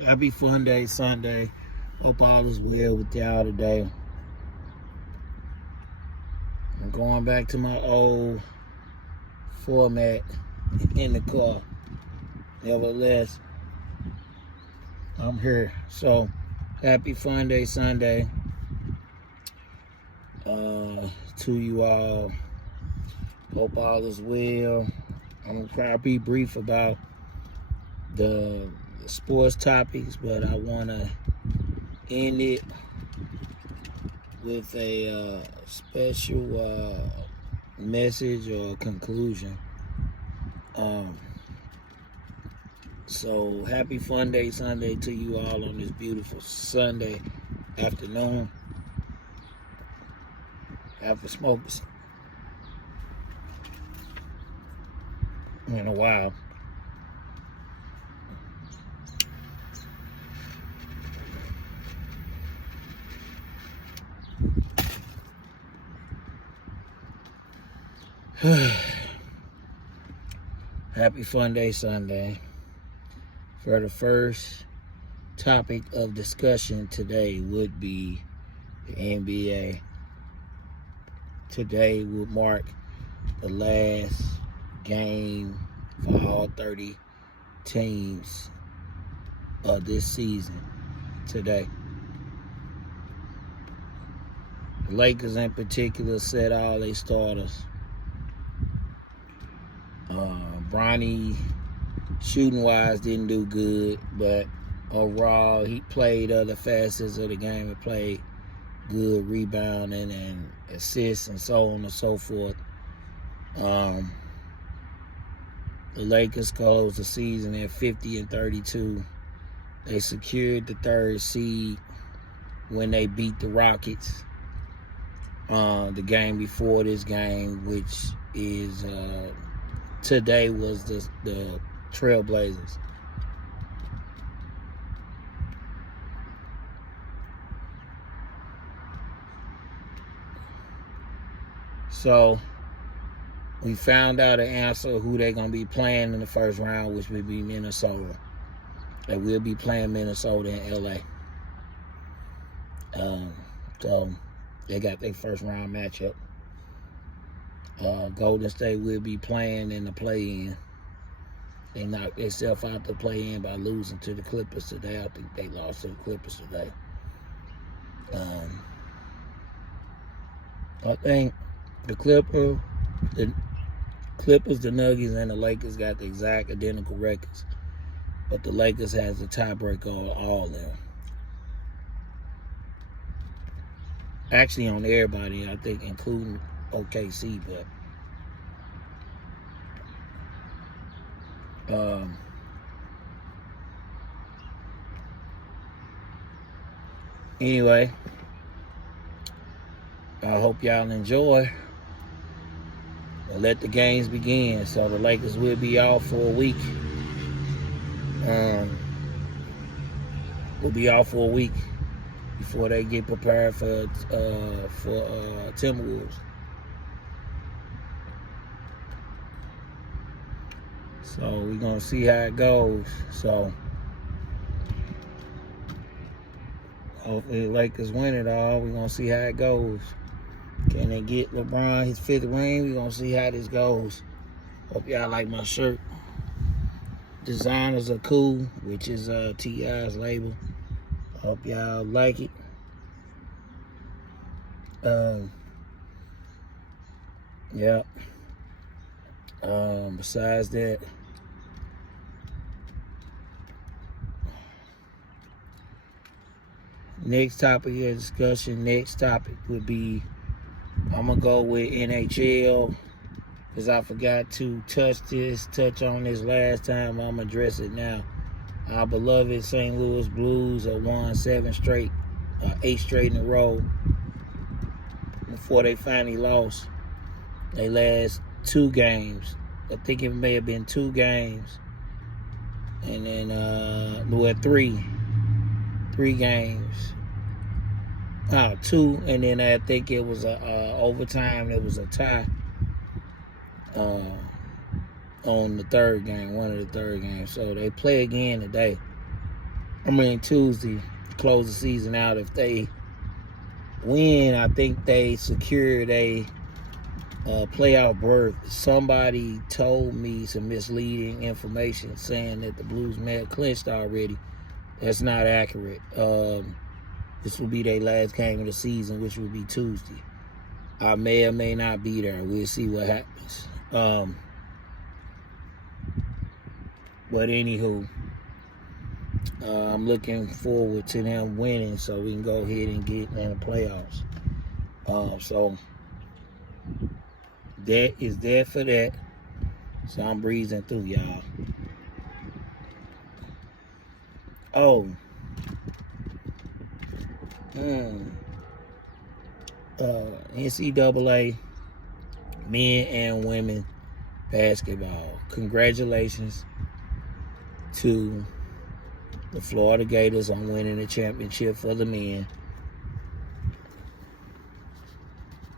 Happy Funday Sunday. Hope all is well with y'all today. I'm going back to my old format in the car. Nevertheless, I'm here. So, happy Funday Sunday to you all. Hope all is well. I'm going to try to be brief about the sports topics, but I want to end it with a special message or conclusion. So happy Funday Sunday to you all on this beautiful Sunday afternoon. Haven't smoked in a while. Happy Funday Sunday. For the first topic of discussion today would be the NBA. Today will mark the last game for all 30 teams of this season today. The Lakers in particular set all their starters. Bronny, shooting-wise, didn't do good, but overall, he played other facets of the game and played good rebounding and assists and so on and so forth. The Lakers closed the season at 50-32. They secured the third seed when they beat the Rockets. The game before this game, which is today, was the Trailblazers. So we found out an answer who they're going to be playing in the first round, which will be Minnesota. They will be playing Minnesota in LA. So they got their first round matchup. Golden State will be playing in the play-in. They knocked themselves out the play-in by losing to the Clippers today. I think they lost to the Clippers today. I think the Clippers, the Nuggets, and the Lakers got the exact identical records. But the Lakers has the tiebreaker on all of them. Actually, on everybody, I think, including OKC, but anyway, I hope y'all enjoy. Let the games begin. So the Lakers will be off for a week. We'll be off for a week before they get prepared for Timberwolves. So we're gonna see how it goes. So hopefully the Lakers win it all. We're gonna see how it goes. Can they get LeBron his 5th ring? We're gonna see how this goes. Hope y'all like my shirt. Designers are cool, which is T.I.'s label. Hope y'all like it. Yeah. Besides that, next topic of discussion, would be, I'm going to go with NHL, because I forgot to touch on this last time. I'm going to address it now. Our beloved St. Louis Blues have won 8 straight in a row before they finally lost their last 2 games. I think it may have been 2 games. And then, 3 games. 2, and then I think it was a overtime. It was a tie on the third game, one of the third games. So they play again today. Tuesday, close the season out. If they win, I think they secured a playoff berth. Somebody told me some misleading information saying that the Blues may have clinched already. That's not accurate. This will be their last game of the season, which will be Tuesday. I may or may not be there. We'll see what happens. But anywho, I'm looking forward to them winning so we can go ahead and get in the playoffs. So that is there for that. So I'm breezing through, y'all. Oh. NCAA men and women basketball. Congratulations to the Florida Gators on winning the championship for the men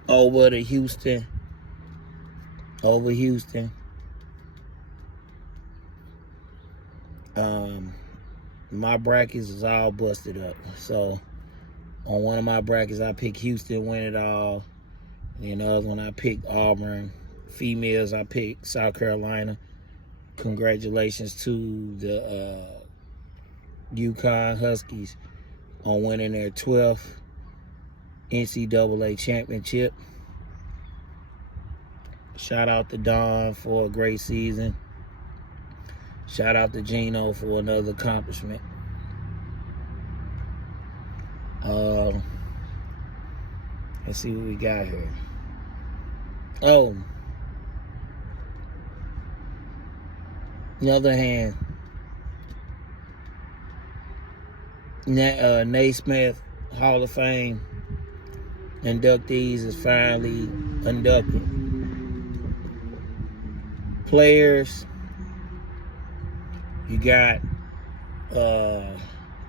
over Houston. My brackets is all busted up. So on one of my brackets, I picked Houston win it all. And the other one, I picked Auburn. Females, I picked South Carolina. Congratulations to the UConn Huskies on winning their 12th NCAA championship. Shout out to Don for a great season. Shout out to Gino for another accomplishment. Let's see what we got here. Oh. On the other hand, Naismith Hall of Fame inductees is finally inducted. Players, you got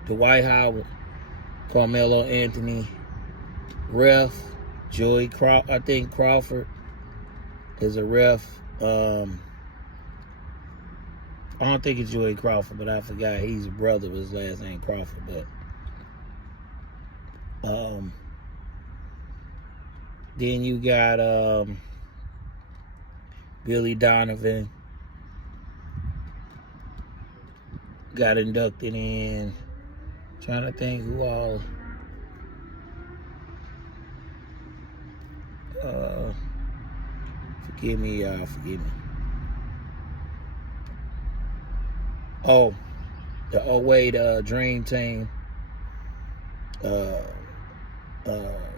Dwight Howard, Carmelo Anthony, ref Joey Crawford. I think Crawford is a ref. I don't think it's Joey Crawford, but I forgot he's a brother with his last name Crawford. But then you got Billy Donovan got inducted in. Trying to think who all. Forgive me, y'all. Forgive me. Oh, the 08 Dream Team.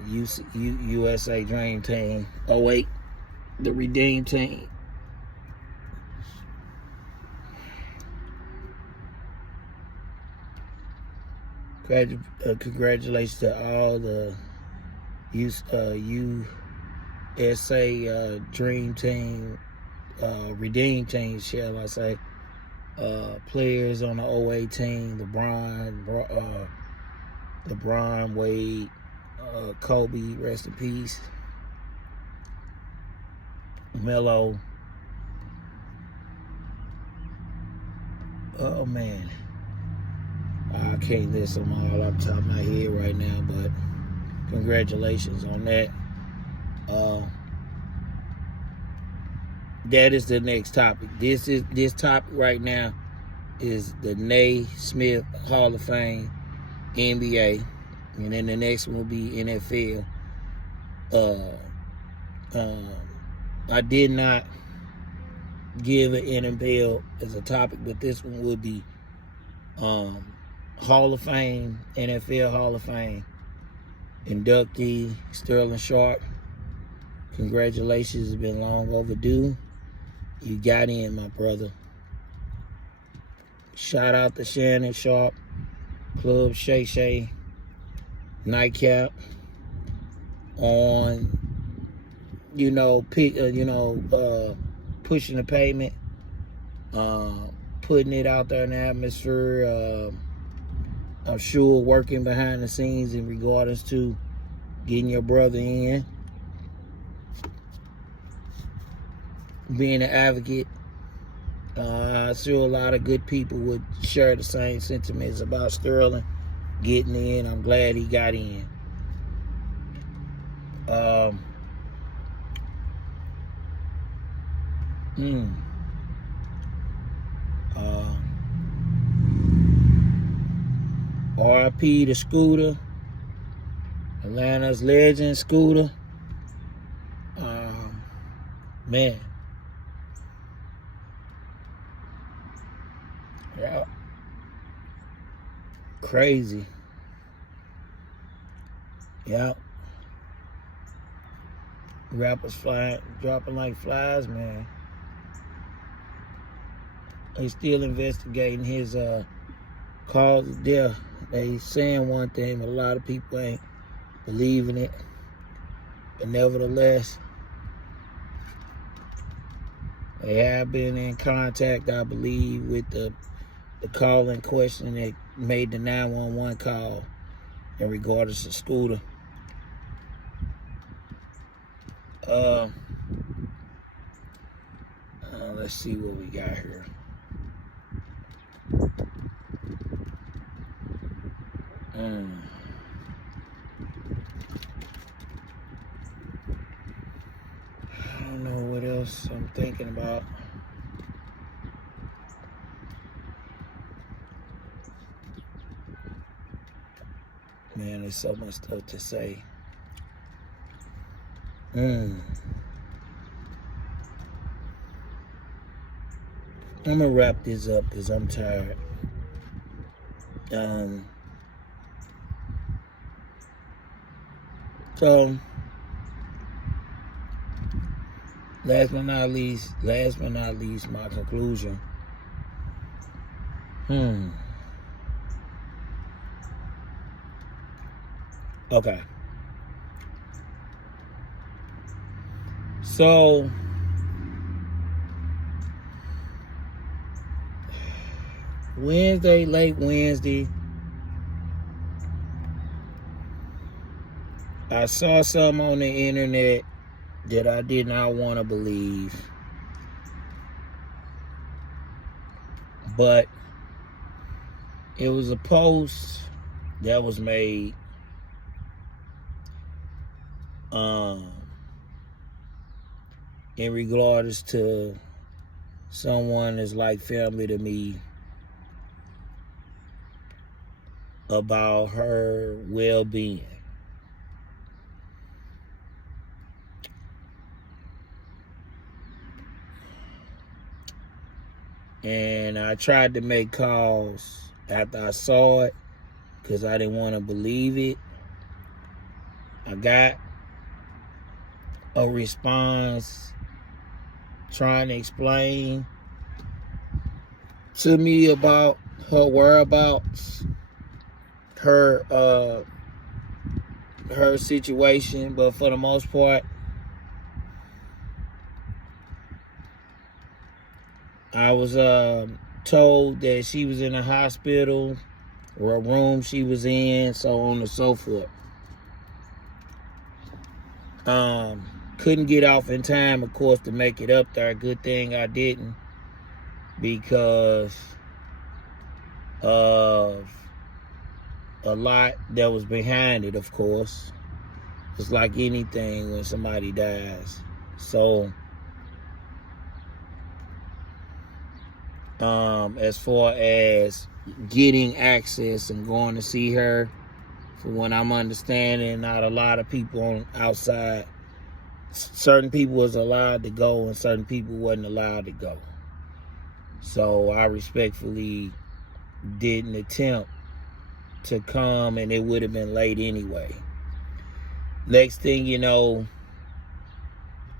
USA Dream Team. 08, the Redeem Team. Congratulations to all the USA Dream Team, Redeem Team, shall I say. Players on the 08 team, LeBron, Wade, Kobe, rest in peace. Melo. Oh man, I can't list them all off the top of my head right now, but congratulations on that. That is the next topic. This topic right now is the Naismith Hall of Fame, NBA, and then the next one will be NFL. I did not give an NFL as a topic, but this one would be Hall of Fame, NFL Hall of Fame inductee Sterling Sharp. Congratulations, it's been long overdue. You got in, my brother. Shout out to Shannon Sharp, Club Shay Shay, Nightcap on, pushing the payment, putting it out there in the atmosphere. I'm sure working behind the scenes in regards to getting your brother in, being an advocate. I'm sure a lot of good people would share the same sentiments about Sterling getting in. I'm glad he got in. RIP to Scooter, Atlanta's legend Scooter. Man. Yeah. Crazy. Yeah. Rappers dropping like flies, man. They still investigating his cause of death. They saying one thing, but a lot of people ain't believing it. But nevertheless, they have been in contact, I believe, with the call in question that made the 911 call in regards to Scooter. Let's see what we got here. I don't know what else I'm thinking about. Man, there's so much stuff to say. I'm gonna wrap this up because I'm tired. So last but not least, my conclusion. Okay. So late Wednesday, I saw something on the internet that I did not want to believe. But it was a post that was made in regards to someone that's like family to me about her well-being. And I tried to make calls after I saw it because I didn't want to believe it. I got a response trying to explain to me about her whereabouts, her situation, but for the most part, I was told that she was in a hospital or a room she was in, so on and so forth. Couldn't get off in time, of course, to make it up there. Good thing I didn't, because of a lot that was behind it, of course. It's like anything when somebody dies. So, as far as getting access and going to see her, from what I'm understanding, not a lot of people on outside. Certain people was allowed to go and certain people wasn't allowed to go. So I respectfully didn't attempt to come, and it would have been late anyway. Next thing you know,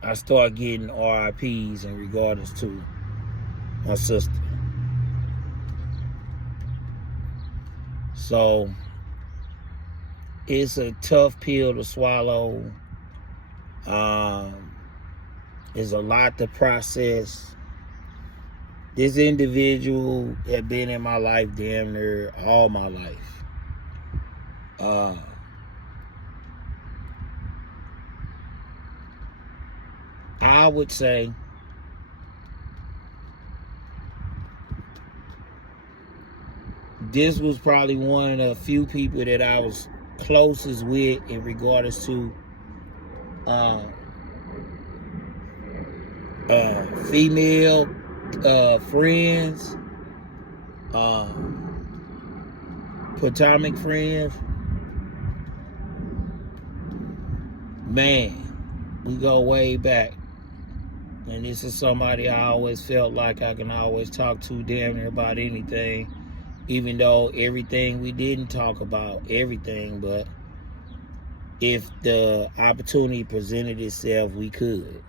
I start getting RIPs in regards to my sister. So it's a tough pill to swallow. There's a lot to process. This individual had been in my life damn near all my life. I would say this was probably one of the few people that I was closest with in regards to female friends, platonic friends. Man, we go way back. And this is somebody I always felt like I can always talk to damn near about anything. Even though everything we didn't talk about, everything, but if the opportunity presented itself, we could.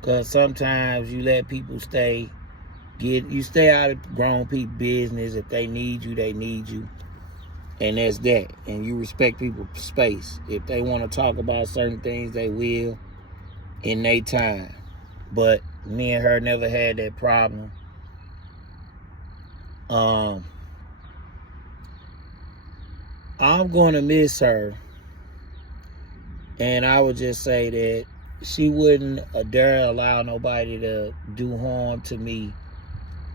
Because sometimes you let people stay out of grown people's business. If they need you, they need you. And that's that. And you respect people's space. If they want to talk about certain things, they will in their time. But me and her never had that problem. I'm going to miss her. And I would just say that she wouldn't dare allow nobody to do harm to me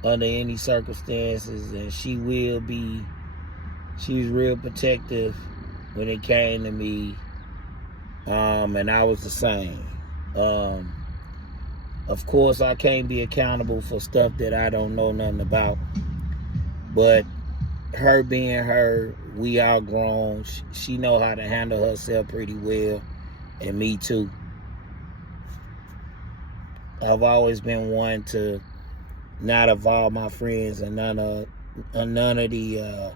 under any circumstances. And she's real protective when it came to me. And I was the same. Of course, I can't be accountable for stuff that I don't know nothing about. But her being her, we all grown. She know how to handle herself pretty well, and me too. I've always been one to not involve my friends in none of the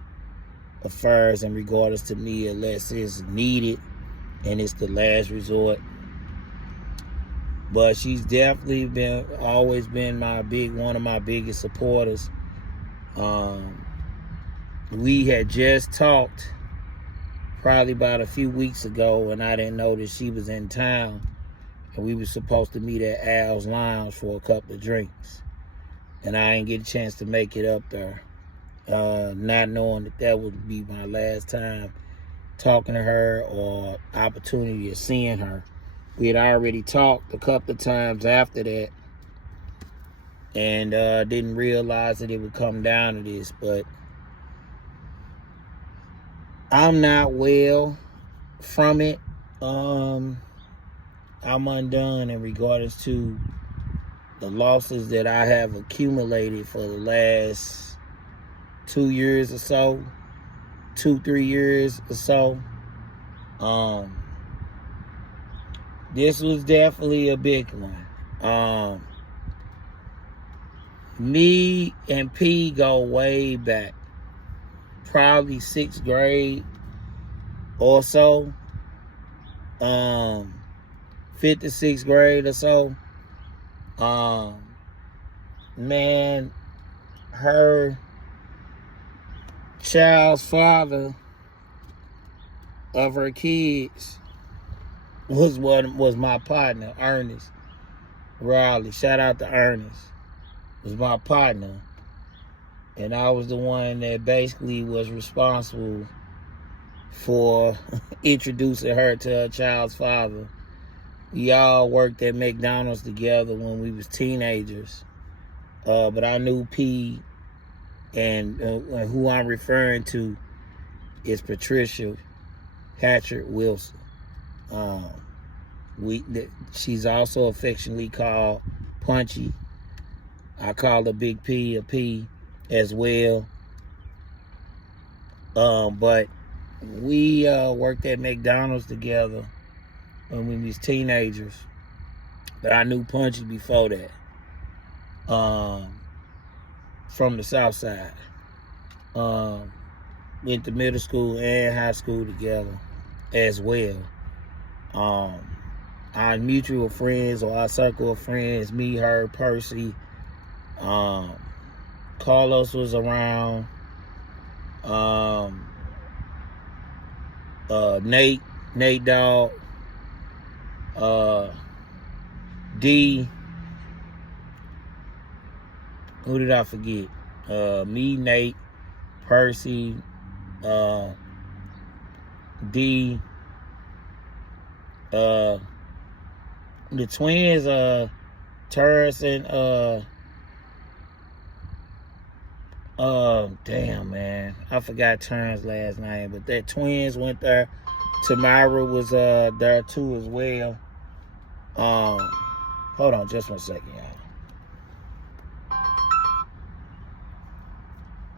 affairs in regards to me unless it's needed and it's the last resort. But she's definitely always been one of my biggest supporters. We had just talked probably about a few weeks ago, and I didn't know that she was in town, and we were supposed to meet at Al's Lounge for a couple of drinks, and I didn't get a chance to make it up there, not knowing that would be my last time talking to her or opportunity of seeing her. We had already talked a couple of times after that, and didn't realize that it would come down to this, but I'm not well from it. I'm undone in regards to the losses that I have accumulated for the last 2 years or so, 3 years or so. This was definitely a big one. Me and P go way back. Probably 6th grade or so. 5th to 6th grade or so. Man, her child's father of her kids was my partner, Ernest Riley. Shout out to Ernest. Was my partner. And I was the one that basically was responsible for introducing her to her child's father. We all worked at McDonald's together when we was teenagers. But I knew P, and who I'm referring to is Patricia Patrick Wilson. She's also affectionately called Punchy. I call her Big P or P as well. But we worked at McDonald's together when we was teenagers. But I knew Punchy before that. From the South Side. Went to middle school and high school together as well. Our mutual friends, or our circle of friends, me, her, Percy, Carlos was around, Nate Dogg, D, who did I forget? Me, Nate, Percy, D, the twins, Terrence and Damn, man. I forgot Turn's last name, but that twins went there. Tamara was there too as well. Hold on just 1 second, y'all.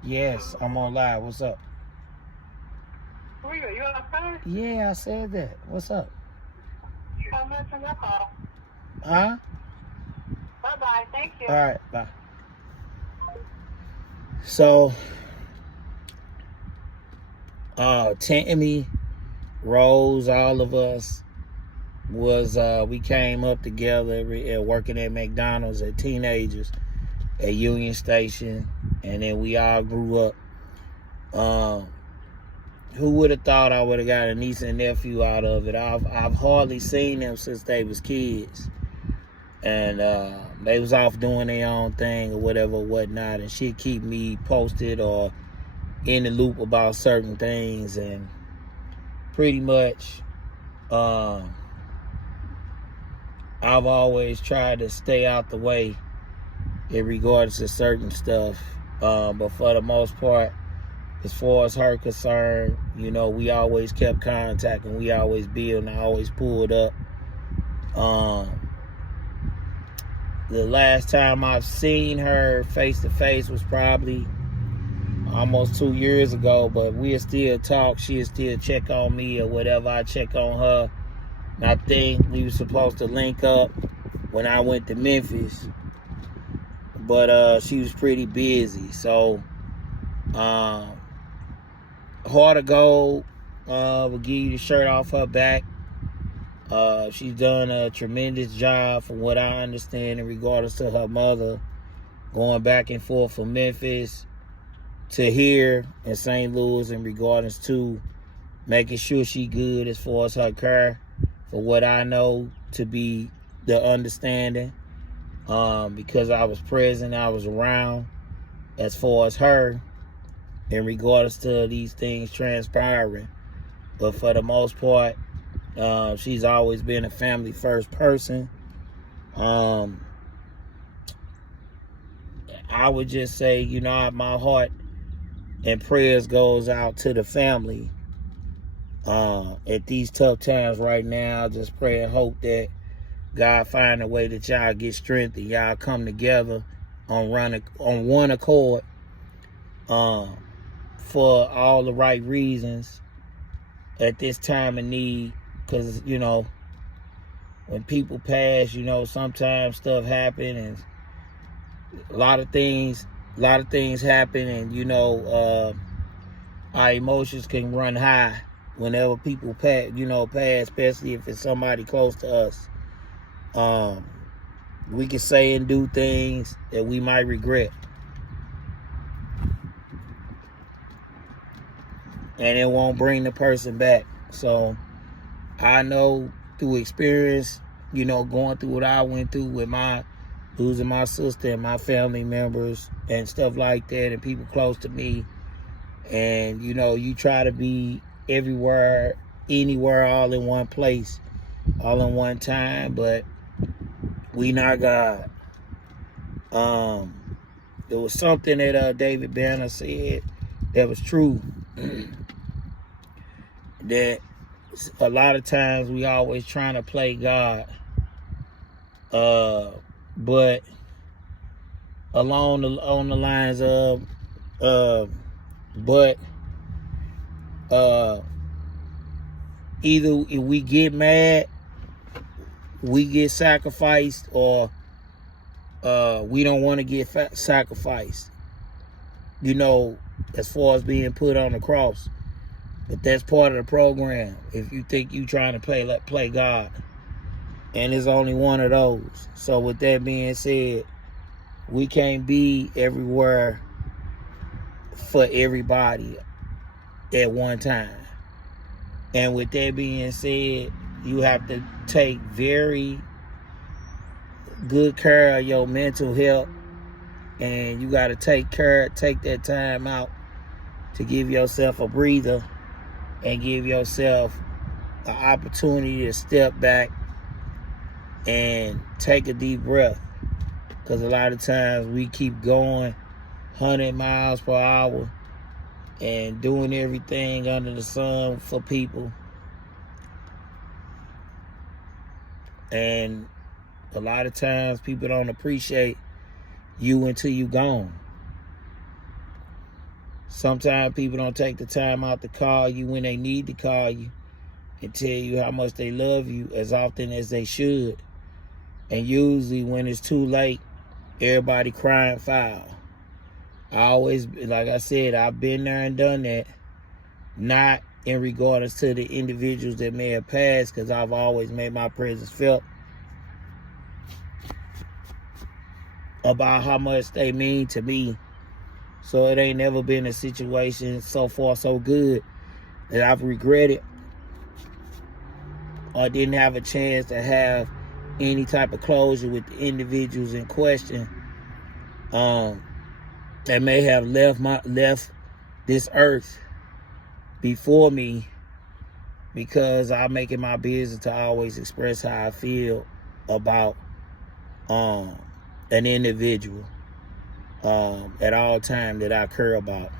Yes, I'm on live. What's up? Who are you? You on the phone? Yeah, I said that. What's up? I'm missing your call. Huh? Bye-bye. Thank you. All right, bye. So, Tammy, Rose, all of us was we came up together working at McDonald's as teenagers at Union Station, and then we all grew up. Who would have thought I would have got a niece and nephew out of it? I've hardly seen them since they was kids, and they was off doing their own thing or whatever, whatnot, and she'd keep me posted or in the loop about certain things, and pretty much I've always tried to stay out the way in regards to certain stuff, but for the most part, as far as her concerned, you know, we always kept contact and we always built and I always pulled up. The last time I've seen her face to face was probably almost 2 years ago, but we'll still talk. She'll still check on me or whatever. I check on her. And I think we were supposed to link up when I went to Memphis, but she was pretty busy. So, Heart of Gold will give you the shirt off her back. She's done a tremendous job from what I understand in regards to her mother going back and forth from Memphis to here in St. Louis in regards to making sure she good as far as her care, for what I know to be the understanding, because I was present, I was around as far as her in regards to these things transpiring. But for the most part, she's always been a family first person. I would just say, you know, my heart and prayers goes out to the family at these tough times right now. Just pray and hope that God find a way that y'all get strength and y'all come together on one accord, for all the right reasons at this time of need. Because, you know, when people pass, you know, sometimes stuff happen and a lot of things happen, and, you know, our emotions can run high whenever people pass, especially if it's somebody close to us. We can say and do things that we might regret, and it won't bring the person back. So I know through experience, you know, going through what I went through with losing my sister and my family members and stuff like that, and people close to me. And, you know, you try to be everywhere, anywhere, all in one place, all in one time, but we not God. There was something that David Banner said that was true. That a lot of times we always trying to play God, but on the lines of either if we get mad, we get sacrificed, or we don't want to get sacrificed, you know, as far as being put on the cross. But that's part of the program. If you think you trying to play God, and it's only one of those. So with that being said, we can't be everywhere for everybody at one time. And with that being said, you have to take very good care of your mental health, and you got to take that time out to give yourself a breather and give yourself the opportunity to step back and take a deep breath. Because a lot of times we keep going 100 miles per hour and doing everything under the sun for people. And a lot of times people don't appreciate you until you gone. Sometimes people don't take the time out to call you when they need to call you and tell you how much they love you as often as they should. And usually when it's too late, everybody crying foul. I always, like I said, I've been there and done that. Not in regards to the individuals that may have passed, because I've always made my presence felt about how much they mean to me. So it ain't never been a situation so far so good that I've regretted or didn't have a chance to have any type of closure with the individuals in question that may have left this earth before me, because I make it my business to always express how I feel about an individual at all time that I care about.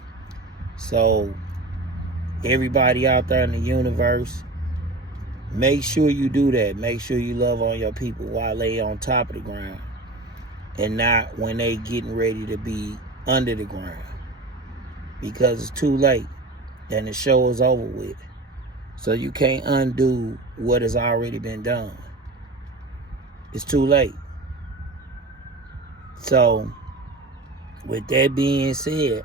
So everybody out there in the universe, make sure you do that. Make sure you love on your people while they on top of the ground, and not when they getting ready to be under the ground, because it's too late and the show is over with. So you can't undo what has already been done. It's too late. So with that being said,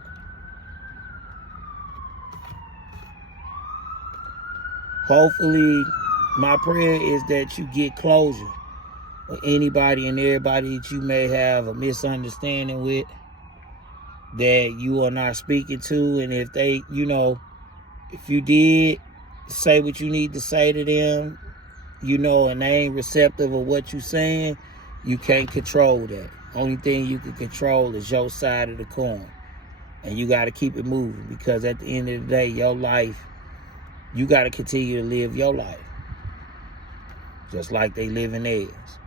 hopefully my prayer is that you get closure with anybody and everybody that you may have a misunderstanding with, that you are not speaking to. And if they, if you did say what you need to say to them, and they ain't receptive of what you saying, you can't control that. Only thing you can control is your side of the coin. And you got to keep it moving, because at the end of the day, your life, you got to continue to live your life just like they live in theirs.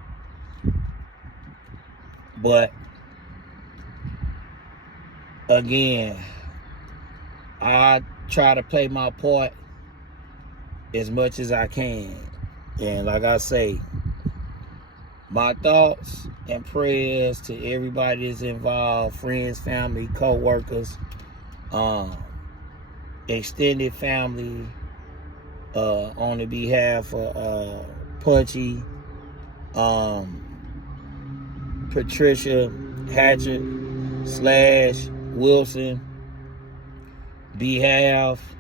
But again, I try to play my part as much as I can. And like I say, my thoughts and prayers to everybody that's involved, friends, family, co-workers, extended family, on the behalf of Punchy, Patricia Hatchett / Wilson, behalf,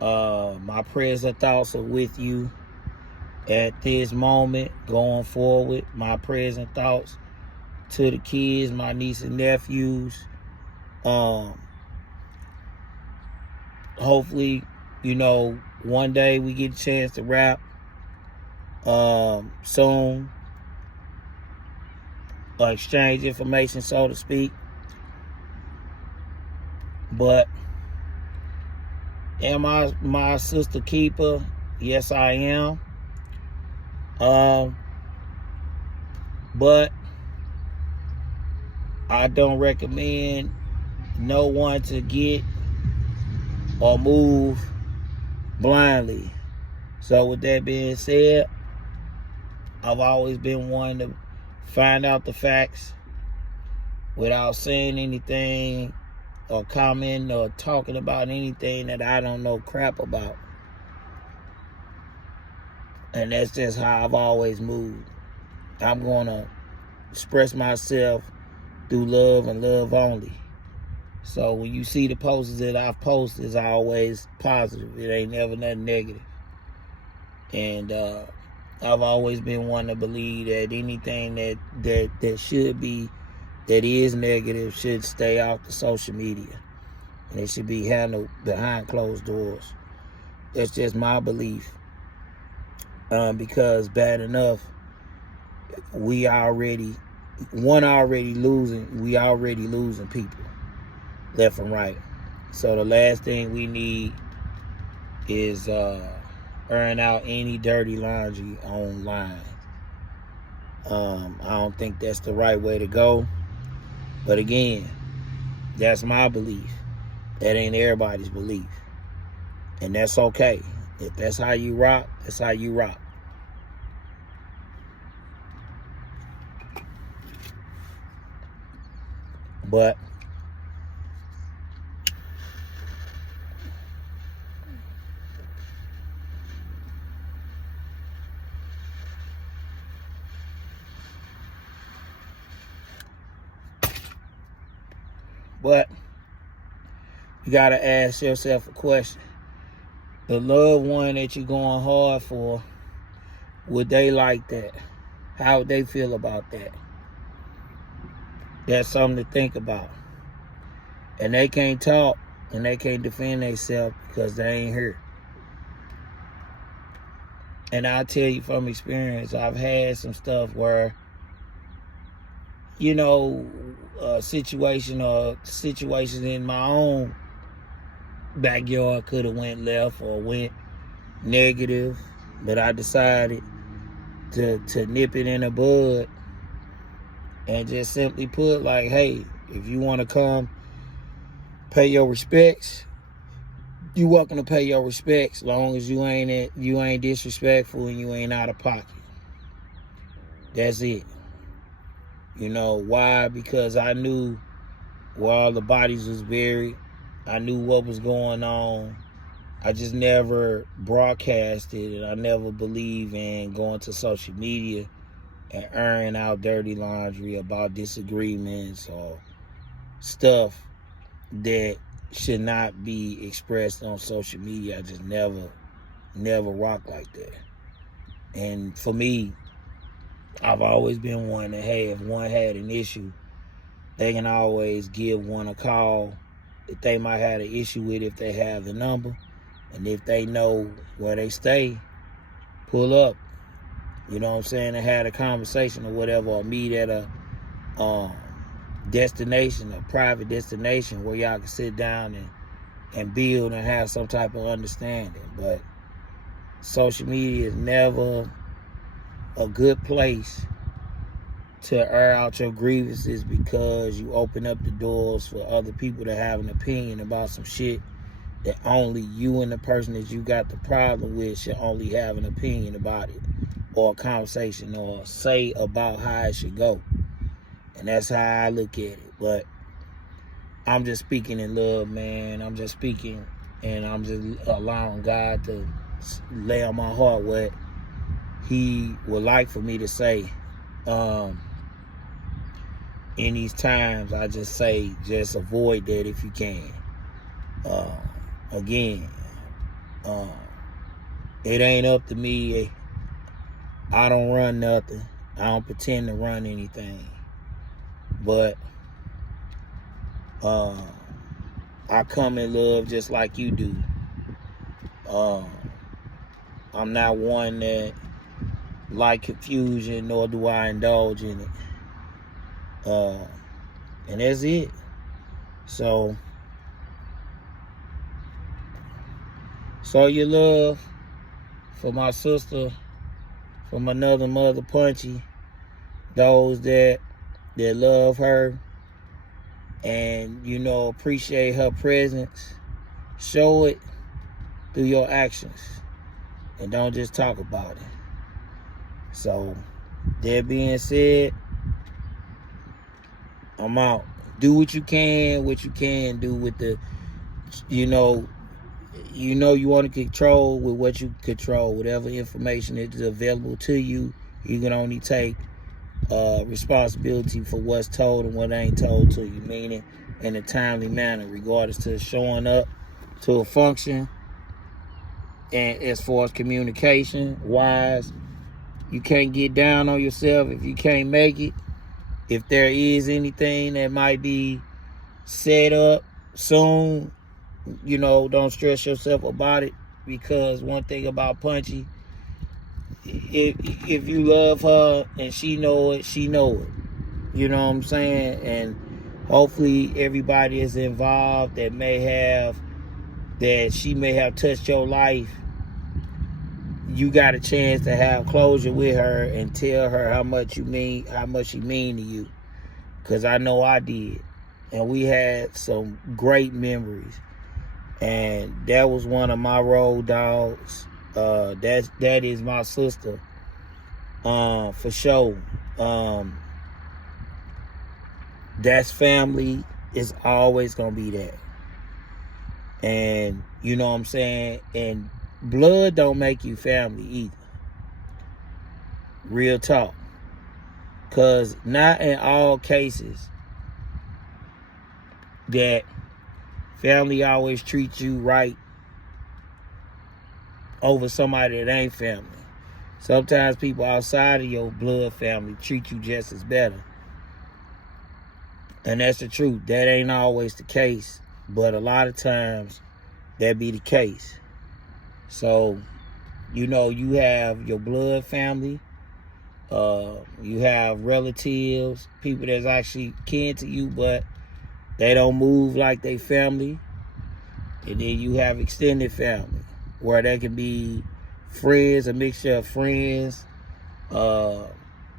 my prayers and thoughts are with you at this moment going forward. My prayers and thoughts to the kids, my niece and nephews. Hopefully, one day we get a chance to rap soon, or exchange information, so to speak. But am I my sister keeper? Yes, I am. But I don't recommend no one to get or move blindly. So with that being said, I've always been one to find out the facts without saying anything or commenting or talking about anything that I don't know crap about. And that's just how I've always moved. I'm going to express myself through love and love only. So when you see the posts that I've posted, it's always positive. It ain't never nothing negative. And I've always been one to believe that anything that should be, that is negative, should stay off the social media. And it should be handled behind closed doors. That's just my belief. Because bad enough, we already losing people left and right. So the last thing we need is airing out any dirty laundry online. I don't think that's the right way to go. But again, That's my belief. That ain't everybody's belief. And that's okay. If that's how you rock, that's how you rock. But you gotta ask yourself a question. The loved one that you're going hard for, would they like that? How would they feel about that? That's something to think about. And they can't talk and they can't defend themselves because they ain't here. And I'll tell you from experience, I've had some stuff where, situations in my own backyard could have went left or went negative, but I decided to nip it in the bud and just simply put, like, hey, if you want to come pay your respects, you welcome to pay your respects, long as you ain't disrespectful and you ain't out of pocket. That's it. Why? Because I knew where all the bodies was buried. I knew what was going on. I just never broadcasted, and I never believed in going to social media and airing out dirty laundry about disagreements or stuff that should not be expressed on social media. I just never rocked like that. And for me, I've always been one that, hey, if one had an issue, they can always give one a call that they might have an issue with if they have the number. And if they know where they stay, pull up. You know what I'm saying? And have a conversation or whatever, or meet at a destination, a private destination where y'all can sit down and build and have some type of understanding. But social media is never a good place to air out your grievances, because you open up the doors for other people to have an opinion about some shit that only you and the person that you got the problem with should only have an opinion about it, or a conversation, or say about how it should go. And that's how I look at it. But I'm just speaking in love, man. I'm just speaking, and I'm just allowing God to lay on my heart what He would like for me to say. In these times, I just say, just avoid that if you can. Again, it ain't up to me. I don't run nothing. I don't pretend to run anything. But I come in love just like you do. I'm not one that like confusion, nor do I indulge in it. And that's it. So your love for my sister, from another mother, Punchy, those that love her and appreciate her presence, show it through your actions and don't just talk about it. So that being said, I'm out. Do what you can do with the, you want to control with what you control. Whatever information is available to you, you can only take responsibility for what's told and what ain't told to you, meaning in a timely manner, regardless to showing up to a function. And as far as communication wise, you can't get down on yourself if you can't make it. If there is anything that might be set up soon, don't stress yourself about it, because one thing about Punchy, if you love her and she know it, she know it. You know what I'm saying? And hopefully everybody is involved that she may have touched your life. You got a chance to have closure with her and tell her how much she mean to you. Because I know I did. and we had some great memories. And that was one of my road dogs. That is my sister, for sure. That's family. Is always gonna be that. And you know what I'm saying? And blood don't make you family either. Real talk. Cause not in all cases that family always treats you right over somebody that ain't family. Sometimes people outside of your blood family treat you just as better. And that's the truth. That ain't always the case. But a lot of times, that be the case. So, you know, you have your blood family. You have relatives, people that's actually kin to you, but they don't move like they family. And then you have extended family, where they can be friends, a mixture of friends,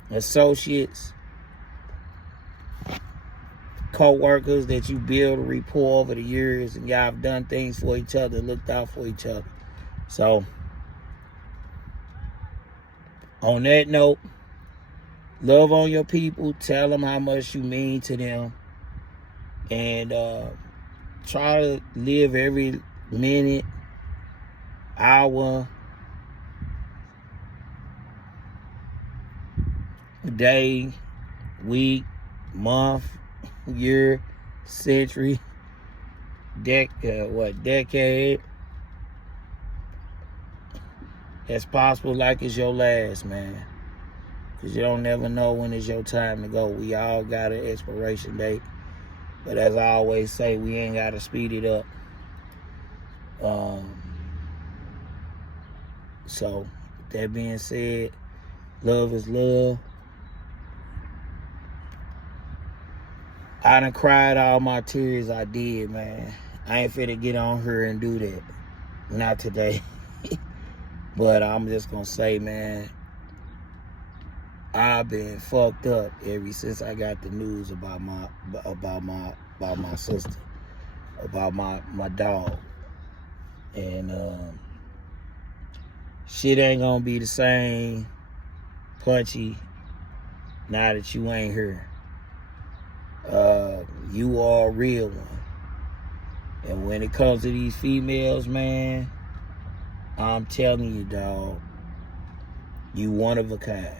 associates, co-workers that you build a rapport over the years, and y'all have done things for each other, looked out for each other. So, on that note, love on your people. Tell them how much you mean to them. And try to live every minute, hour, day, week, month, year, century, decade as possible like it's your last, man. Because you don't never know when it's your time to go. We all got an expiration date. But as I always say, we ain't got to speed it up. So, that being said, love is love. I done cried all my tears I did, man. I ain't finna get on her and do that. Not today. But I'm just gonna say, man, I've been fucked up ever since I got the news about my sister, about my dog. And shit ain't gonna be the same punchy now that you ain't here. You are a real one. And when it comes to these females, man, I'm telling you, dog, you one of a kind.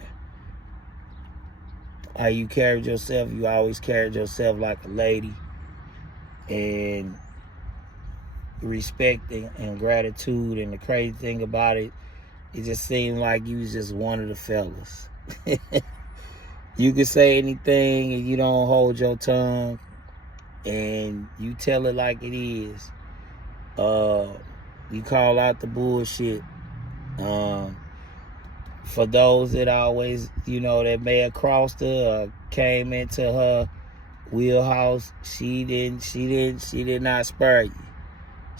How you carried yourself, you always carried yourself like a lady. And respect and gratitude. And the crazy thing about it, it just seemed like you was just one of the fellas. You can say anything and you don't hold your tongue. And you tell it like it is. You call out the bullshit. For those that always, that may have crossed her or came into her wheelhouse, she did not spare you.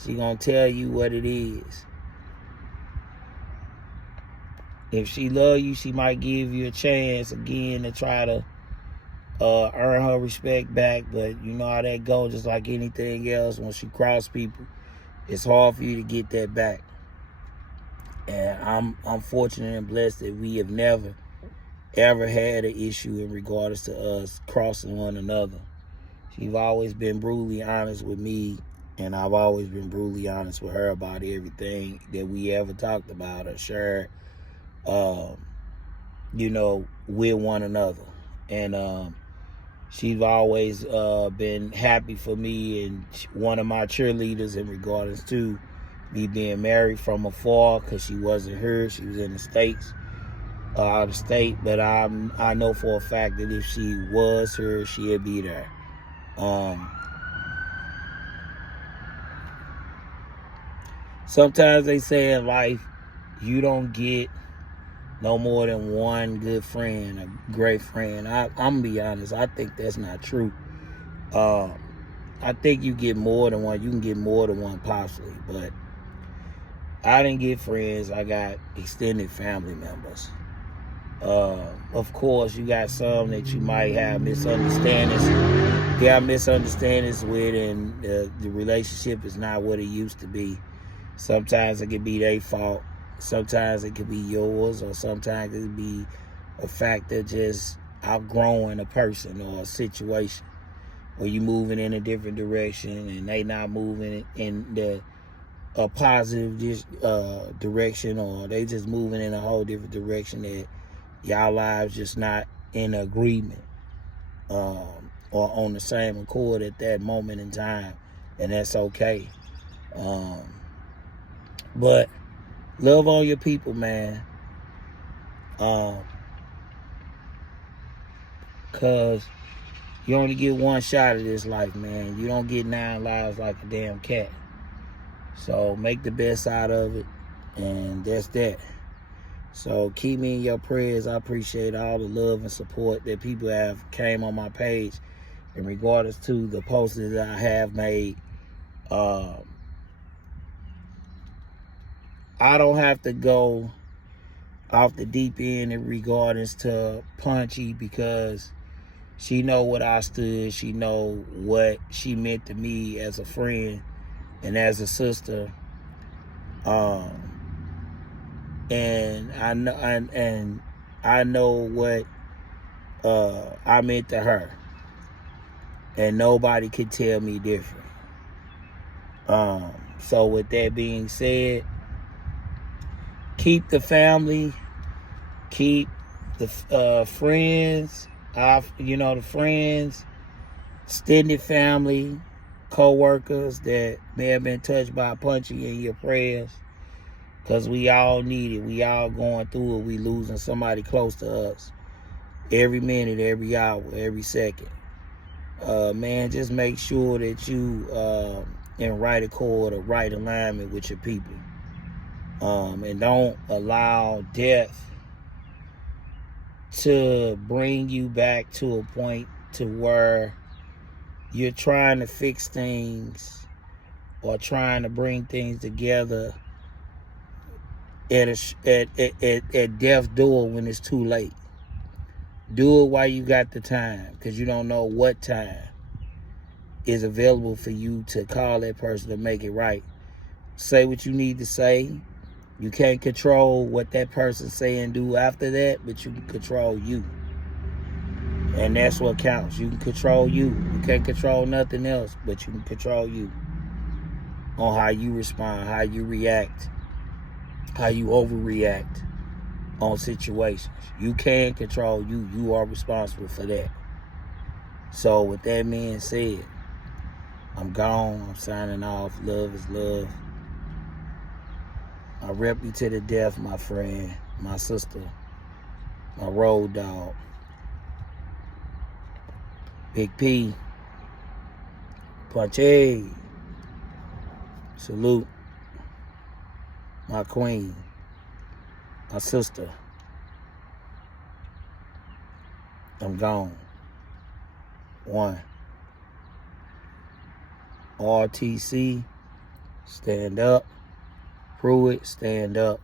She gonna tell you what it is. If she love you, she might give you a chance again to try to earn her respect back. But you know how that goes. Just like anything else, once you cross people, it's hard for you to get that back. And I'm fortunate and blessed that we have never, ever had an issue in regards to us crossing one another. She's always been brutally honest with me, and I've always been brutally honest with her about everything that we ever talked about or shared, with one another. And she's always been happy for me and one of my cheerleaders in regards to me being married from afar, because she wasn't here. She was in the States, out of state. But I know for a fact that if she was here, she'd be there. Sometimes they say in life, you don't get no more than one good friend, a great friend. I'm going to be honest, I think that's not true. I think you get more than one. You can get more than one possibly, but I didn't get friends. I got extended family members. Of course, you got some that you might have misunderstandings. There are misunderstandings with, and the relationship is not what it used to be. Sometimes it can be their fault. Sometimes it could be yours, or sometimes it could be a fact of just outgrowing a person or a situation, or you moving in a different direction and they not moving in a positive direction, or they just moving in a whole different direction that y'all lives just not in agreement or on the same accord at that moment in time, and that's okay. But love on your people, man. Cause you only get one shot at this life, man. You don't get 9 lives like a damn cat. So make the best out of it, and that's that. So keep me in your prayers. I appreciate all the love and support that people have came on my page in regards to the posts that I have made. I don't have to go off the deep end in regards to Punchy, because she know what I stood. She know what she meant to me as a friend and as a sister. And I know what I meant to her, and nobody could tell me different. So with that being said, keep the family, keep the friends, the friends, extended family, co-workers that may have been touched by Punchy in your prayers, because we all need it. We all going through it. We losing somebody close to us every minute, every hour, every second. Man, just make sure that you in right accord or right alignment with your people. And don't allow death to bring you back to a point to where you're trying to fix things or trying to bring things together at death's door when it's too late. Do it while you got the time, because you don't know what time is available for you to call that person to make it right. Say what you need to say. You can't control what that person say and do after that, but you can control you. And that's what counts. You can control you. You can't control nothing else, but you can control you on how you respond, how you react, how you overreact on situations. You can control you. You are responsible for that. So with that being said, I'm gone. I'm signing off. Love is love. I rep you to the death, my friend, my sister, my road dog. Big P. Punchy. Salute. My queen. My sister. I'm gone. 1. RTC. Stand up. Pruitt, stand up.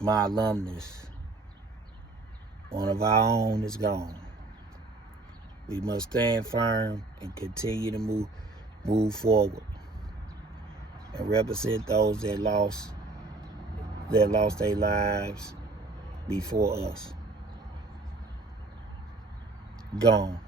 My alumnus. One of our own is gone. We must stand firm and continue to move forward and represent those that lost their lives before us. Gone.